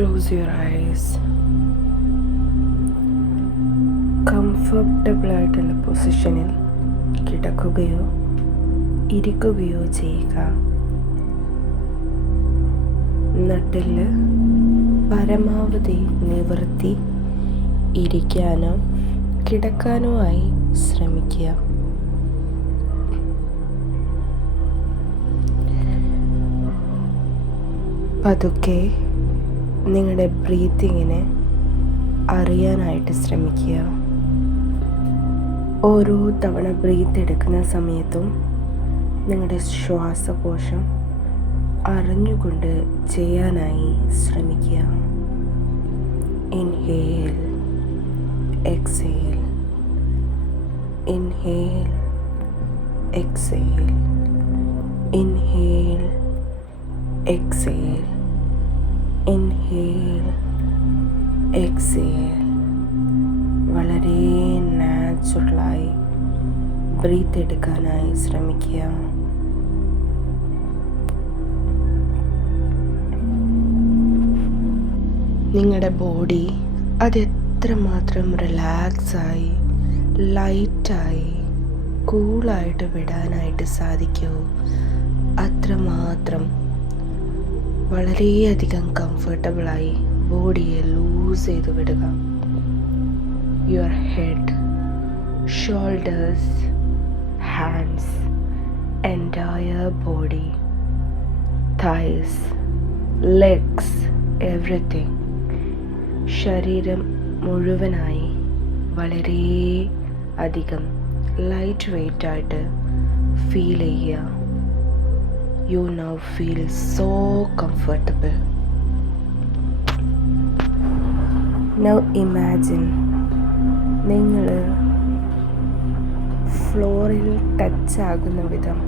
Close your eyes. Comfortable ആയിട്ടുള്ള പൊസിഷനിൽ കിടക്കുകയോ ഇരിക്കുകയോ ചെയ്യുക. നട്ടെല്ല് പരമാവധി നിവർത്തി ഇരിക്കാനോ കിടക്കാനോ ആയി ശ്രമിക്കുക. പതുക്കെ നിങ്ങളുടെ ബ്രീത്തിങ്ങിനെ അറിയാനായിട്ട് ശ്രമിക്കുക. ഓരോ തവണ ബ്രീത്ത് എടുക്കുന്ന സമയത്തും നിങ്ങളുടെ ശ്വാസകോശം അറിഞ്ഞുകൊണ്ട് ചെയ്യാനായി ശ്രമിക്കുക. Inhale, exhale, inhale, exhale, inhale, exhale, inhale, exhale. വളരെ നാച്ചുറലായി ബ്രീത്ത് എടുക്കാനായി ശ്രമിക്കുക. നിങ്ങളുടെ ബോഡി അതെത്രമാത്രം റിലാക്സായി ലൈറ്റായി കൂളായിട്ട് വിടാനായിട്ട് സാധിക്കുമോ അത്രമാത്രം വളരെയധികം കംഫർട്ടബിളായി ബോഡിയെ ലൂസ് ചെയ്ത് വിടുക. Your head, shoulders, hands, entire body, thighs, legs, everything. ശരീരം മുഴുവനായി വളരെ അധികം ലൈറ്റ് വെയ്റ്റ് ആയിട്ട് ഫീൽ ചെയ്യുക. You now feel so comfortable. Now imagine നിങ്ങൾ ഫ്ലോറിൽ ടച്ച് ആകുന്ന വിധം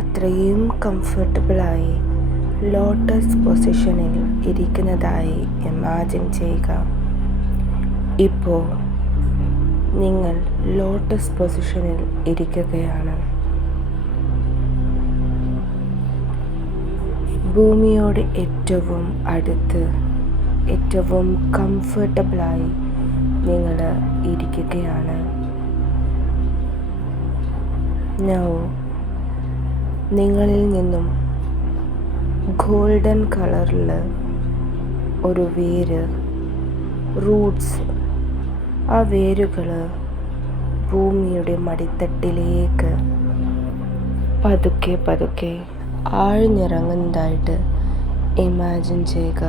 അത്രയും കംഫർട്ടബിളായി ലോട്ടസ് പൊസിഷനിൽ ഇരിക്കുന്നതായി ഇമാജിൻ ചെയ്യുക. ഇപ്പോൾ നിങ്ങൾ ലോട്ടസ് പൊസിഷനിൽ ഇരിക്കുകയാണ്. ഭൂമിയോട് ഏറ്റവും അടുത്ത് ഏറ്റവും കംഫർട്ടബിളായി നിങ്ങൾ ഇരിക്കുകയാണ്. നൗ നിങ്ങളിൽ നിന്നും ഗോൾഡൻ കളറിൽ ഒരു വേര്, റൂട്ട്സ്, ആ വേരുകൾ ഭൂമിയുടെ മടിത്തട്ടിലേക്ക് പതുക്കെ പതുക്കെ ആഴ്ന്നിറങ്ങുന്നതായിട്ട് ഇമാജിൻ ചെയ്യുക.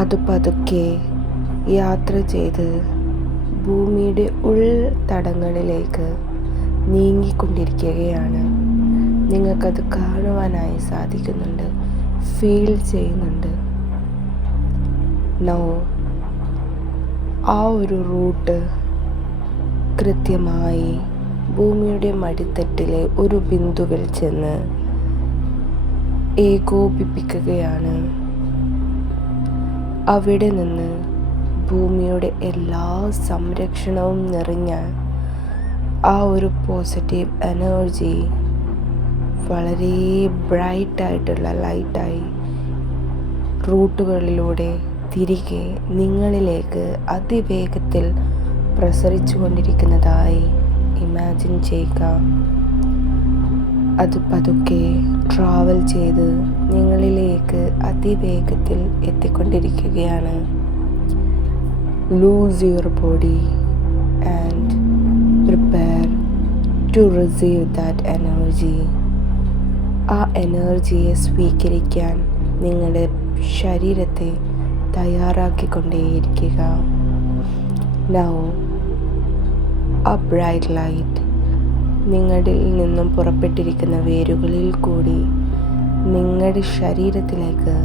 അത് പതുക്കെ യാത്ര ചെയ്ത് ഭൂമിയുടെ ഉൾത്തടങ്ങളിലേക്ക് നീങ്ങിക്കൊണ്ടിരിക്കുകയാണ്. നിങ്ങൾക്കത് കാണുവാനായി സാധിക്കുന്നുണ്ട്, ഫീൽ ചെയ്യുന്നുണ്ട്. നൗ ആ ഒരു റൂട്ട് കൃത്യമായി ഭൂമിയുടെ മടിത്തട്ടിലെ ഒരു ബിന്ദുവിൽ ചെന്ന് ഏകോപിപ്പിക്കുകയാണ്. അവിടെ നിന്ന് ഭൂമിയുടെ എല്ലാ സംരക്ഷണവും നിറഞ്ഞ ആ ഒരു പോസിറ്റീവ് എനർജി വളരെ ബ്രൈറ്റായിട്ടുള്ള ലൈറ്റായി റൂട്ടുകളിലൂടെ തിരികെ നിങ്ങളിലേക്ക് അതിവേഗത്തിൽ പ്രസരിച്ചു കൊണ്ടിരിക്കുന്നതായി ഇമാജിൻ ചെയ്യുക. അത് പതുക്കെ ട്രാവൽ ചെയ്ത് നിങ്ങളിലേക്ക് അതിവേഗത്തിൽ എത്തിക്കൊണ്ടിരിക്കുകയാണ്. Loose your body and prepare to receive that energy. ആ എനർജിയെ സ്വീകരിക്കാൻ നിങ്ങളുടെ ശരീരത്തെ തയ്യാറാക്കിക്കൊണ്ടേയിരിക്കുക. നൗ ആ ബ്രൈറ്റ് ലൈറ്റ് നിങ്ങളിൽ നിന്നും പുറപ്പെട്ടിരിക്കുന്ന വേരുകളിൽ കൂടി നിങ്ങളുടെ ശരീരത്തിലേക്ക്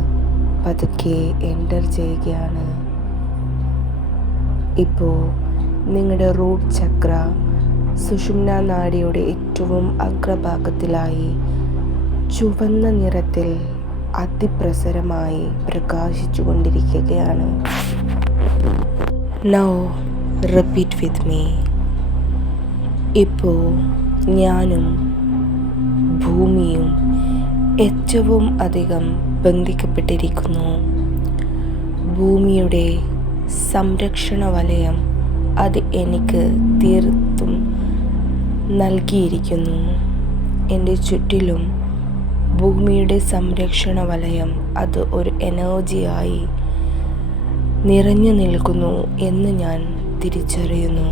പതുക്കെ എൻ്റർ ചെയ്യുകയാണ്. ഇപ്പോൾ നിങ്ങളുടെ റൂട്ട് ചക്ര സുഷുമ്നാ നാഡിയുടെ ഏറ്റവും അഗ്രഭാഗത്തിലായി ചുവന്ന നിറത്തിൽ അതിപ്രസരമായി പ്രകാശിച്ചു കൊണ്ടിരിക്കുകയാണ്. Now repeat with me. ഇപ്പോൾ ഞാനും ഭൂമിയും ഏറ്റവും അധികം ബന്ധിക്കപ്പെട്ടിരിക്കുന്നു. ഭൂമിയുടെ സംരക്ഷണ വലയം അത് എനിക്ക് തീർത്തും നൽകിയിരിക്കുന്നു. എൻ്റെ ചുറ്റിലും ഭൂമിയുടെ സംരക്ഷണ വലയം അത് ഒരു എനർജിയായി നിറഞ്ഞു നിൽക്കുന്നു എന്ന് ഞാൻ തിരിച്ചറിയുന്നു.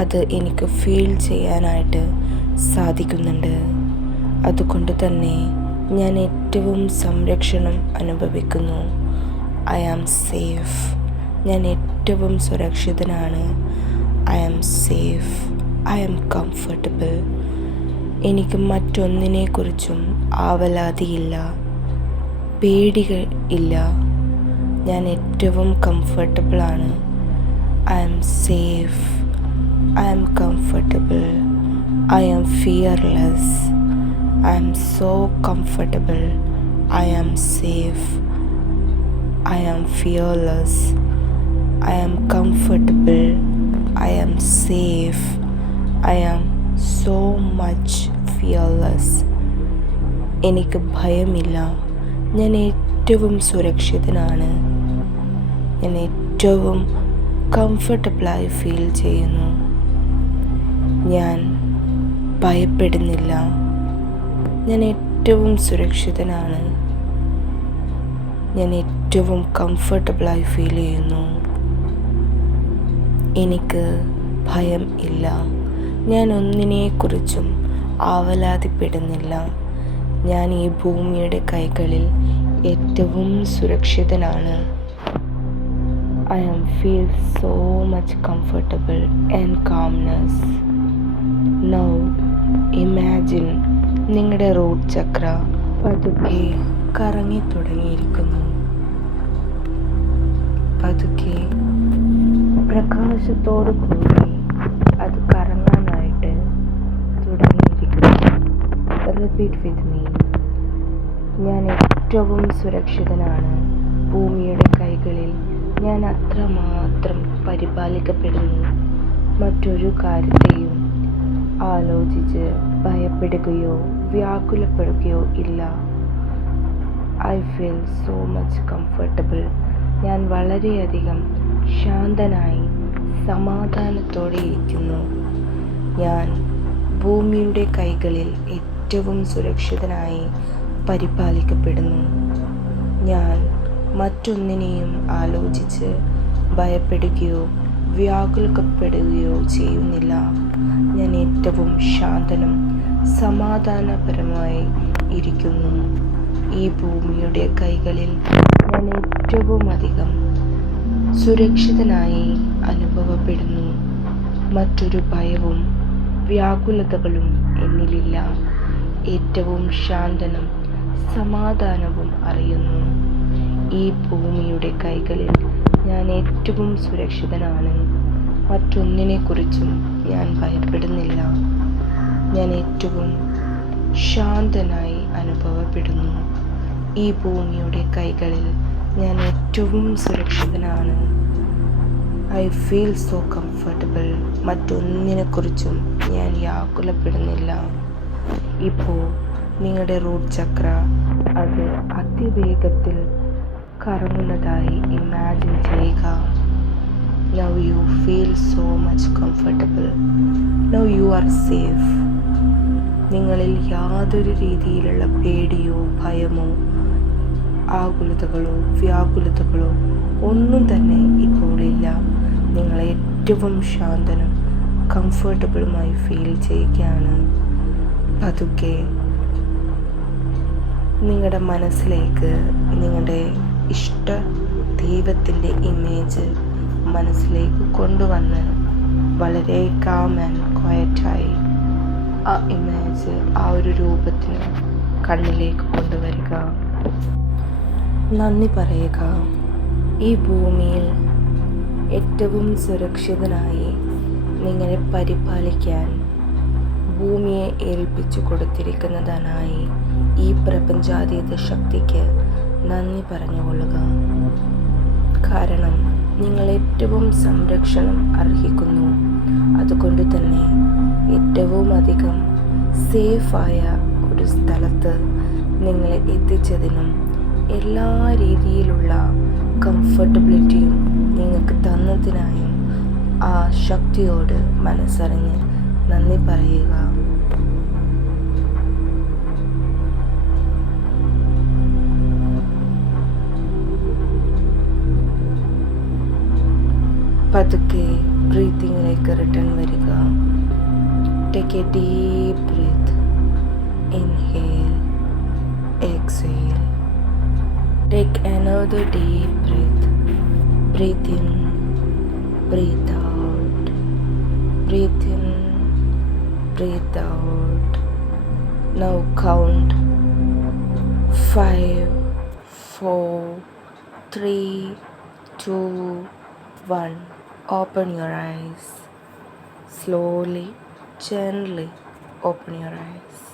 അത് എനിക്ക് ഫീൽ ചെയ്യാനായിട്ട് സാധിക്കുന്നുണ്ട്. അതുകൊണ്ട് തന്നെ ഞാൻ ഏറ്റവും സംരക്ഷണം അനുഭവിക്കുന്നു. I am safe. ഞാൻ ഏറ്റവും സുരക്ഷിതനാണ്. I am safe. I am comfortable. എനിക്ക് മറ്റൊന്നിനെക്കുറിച്ചും ആവലാതിയില്ല, പേടികൾ ഇല്ല. ഞാൻ ഏറ്റവും കംഫർട്ടബിളാണ്. I am safe. I am comfortable. I am fearless. I am so comfortable. I am safe. I am fearless. I am comfortable. I am safe. I am so much fearless. എനിക്ക് ഭയമില്ല. ഞാൻ ഏറ്റവും സുരക്ഷിതനാണ്. ഞാൻ ഏറ്റവും കംഫർട്ടബിളായി ഫീൽ ചെയ്യുന്നു. ഞാൻ ഭയപ്പെടുന്നില്ല. ഞാൻ ഏറ്റവും സുരക്ഷിതനാണ്. ഞാൻ ഏറ്റവും കംഫർട്ടബിളായി ഫീൽ ചെയ്യുന്നു. എനിക്ക് ഭയം ഇല്ല. ഞാൻ ഒന്നിനെക്കുറിച്ചും ആവലാതിപ്പെടുന്നില്ല. ഞാൻ ഈ ഭൂമിയുടെ കൈകളിൽ ഏറ്റവും സുരക്ഷിതനാണ്. I am feel so much comfortable and calmness. Now imagine നിങ്ങളുടെ റൂട്ട് ചക്ര പതുക്കെ കറങ്ങി തുടങ്ങിയിരിക്കുന്നു. പതുക്കെ പ്രകാശത്തോടു കൂടി അത് കറങ്ങാനായിട്ട് തുടങ്ങിയിരിക്കുന്നു. Repeat with me. ഞാൻ ഏറ്റവും സുരക്ഷിതനാണ്. ഭൂമിയുടെ കൈകളിൽ ഞാൻ അത്രമാത്രം പരിപാലിക്കപ്പെടുന്നു. മറ്റൊരു കാര്യത്തെയും ആലോചിച്ച് ഭയപ്പെടുകയോ വ്യാകുലപ്പെടുകയോ ഇല്ല. I feel so much comfortable. ഞാൻ വളരെയധികം ശാന്തനായി സമാധാനത്തോടെ ഇരിക്കുന്നു. ഞാൻ ഭൂമിയുടെ കൈകളിൽ ഏറ്റവും സുരക്ഷിതനായി പരിപാലിക്കപ്പെടുന്നു. ഞാൻ മറ്റൊന്നിനെയും ആലോചിച്ച് ഭയപ്പെടുകയോ വ്യാകുലപ്പെടുകയോ ചെയ്യുന്നില്ല. ഞാൻ ഏറ്റവും ശാന്തനും സമാധാനപരമായി ഇരിക്കുന്നു. ഈ ഭൂമിയുടെ കൈകളിൽ ഞാൻ ഏറ്റവും അധികം സുരക്ഷിതനായി അനുഭവപ്പെടുന്നു. മറ്റൊരു ഭയവും വ്യാകുലതകളും എന്നിലില്ല. ഏറ്റവും ശാന്തനും സമാധാനവും അറിയുന്നു. ഈ ഭൂമിയുടെ കൈകളിൽ ഞാൻ ഏറ്റവും സുരക്ഷിതനാണ്. മറ്റൊന്നിനെക്കുറിച്ചും ഞാൻ ഭയപ്പെടുന്നില്ല. ഞാൻ ഏറ്റവും ശാന്തനായി അനുഭവപ്പെടുന്നു. ഈ ഭൂമിയുടെ കൈകളിൽ ഞാൻ ഏറ്റവും സുരക്ഷിതനാണ്. I feel so comfortable. മറ്റൊന്നിനെക്കുറിച്ചും ഞാൻ വ്യാകുലപ്പെടുന്നില്ല. ഇപ്പോൾ നിങ്ങളുടെ റൂട്ട് ചക്ര അത് അതിവേഗത്തിൽ കറങ്ങുന്നതായി ഇമാജിൻ ചെയ്യുക. Now you feel so much comfortable. Now you are safe. നിങ്ങളിൽ യാതൊരു രീതിയിലുള്ള പേടിയോ ഭയമോ ആകുലതകളോ വ്യാകുലതകളോ ഒന്നും തന്നെ ഇപ്പോൾ ഇല്ല. നിങ്ങൾ ഏറ്റവും ശാന്തനും കംഫർട്ടബിളുമായി ഫീൽ ചെയ്യുകയാണ്. പതുക്കെ നിങ്ങളുടെ മനസ്സിലേക്ക് നിങ്ങളുടെ ഇഷ്ട ദൈവത്തിൻ്റെ ഇമേജ് മനസ്സിലേക്ക് കൊണ്ടുവന്ന് വളരെ കാം ആൻഡ് ക്വയറ്റായി ആ ഇമേജ് ആ ഒരു രൂപത്തിന് കണ്ണിലേക്ക് കൊണ്ടുവരിക. നന്ദി പറയുക. ഈ ഭൂമിയിൽ ഏറ്റവും സുരക്ഷിതനായി നിങ്ങളെ പരിപാലിക്കാൻ ഭൂമിയെ ഏൽപ്പിച്ചു കൊടുത്തിരിക്കുന്നതിനായി ഈ പ്രപഞ്ചാതീത ശക്തിക്ക് നന്ദി പറഞ്ഞുകൊള്ളുക. കാരണം നിങ്ങൾ ഏറ്റവും സംരക്ഷണം അർഹിക്കുന്നു. അതുകൊണ്ട് തന്നെ ഏറ്റവും അധികം സേഫായ ഒരു ഒരു സ്ഥലത്ത് നിങ്ങളെ എത്തിച്ചതിനും എല്ലാ രീതിയിലുള്ള കംഫർട്ടബിലിറ്റിയും നിങ്ങൾക്ക് തന്നതിനായും ആ ശക്തിയോട് മനസ്സറിഞ്ഞ് നന്ദി പറയുക. പതുക്കെ ബ്രീത്തിങ്ങിലേക്ക് റിട്ടേൺ വരിക. Take a deep breath. Inhale, exhale. Take another deep breath. Breathe in, breathe out. Breathe in, breathe out. Now count 5, 4, 3, 2, 1. Open your eyes. Slowly, gently open your eyes.